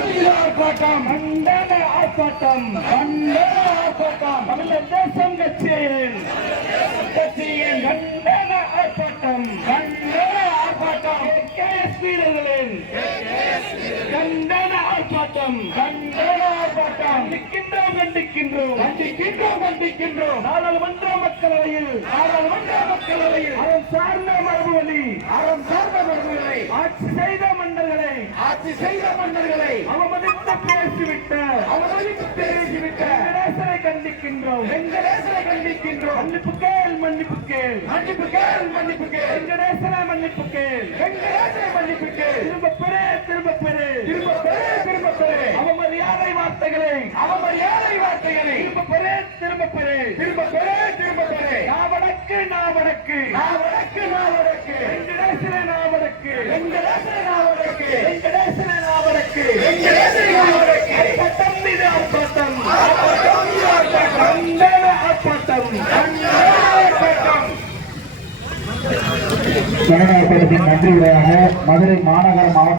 ஆர்ப்பாட்டம் கண்டன ஆர்ப்பாட்டம் தமிழர் தேசம் கட்சியின் கண்டன ஆர்ப்பாட்டம் கேஎஸ் வீரர்களின் கண்டன ஆர்ப்பாட்டம் கண்டிக்கின்றோம் நாடாளுமன்ற மக்களவையில் அறம் சார்ந்த மரபுவழி ஆட்சி செய்த மன்னர்களை அவமதித்து பேசிவிட்ட வெங்கடேசனை கண்டிக்கின்றோம் மன்னிப்பு கேள் வெங்கடேசனை மன்னிப்பு கேள் திரும்ப பெறு அவமரியாதை வார்த்தைகளை திரும்ப பெறு நாவடக்கு வெங்கடேசனை நாவடக்கு ஆர்ப்பாட்டம் மீது ஆர்ப்பாட்டம் நன்றி உரையாக மதுரை மாநகர மாவட்ட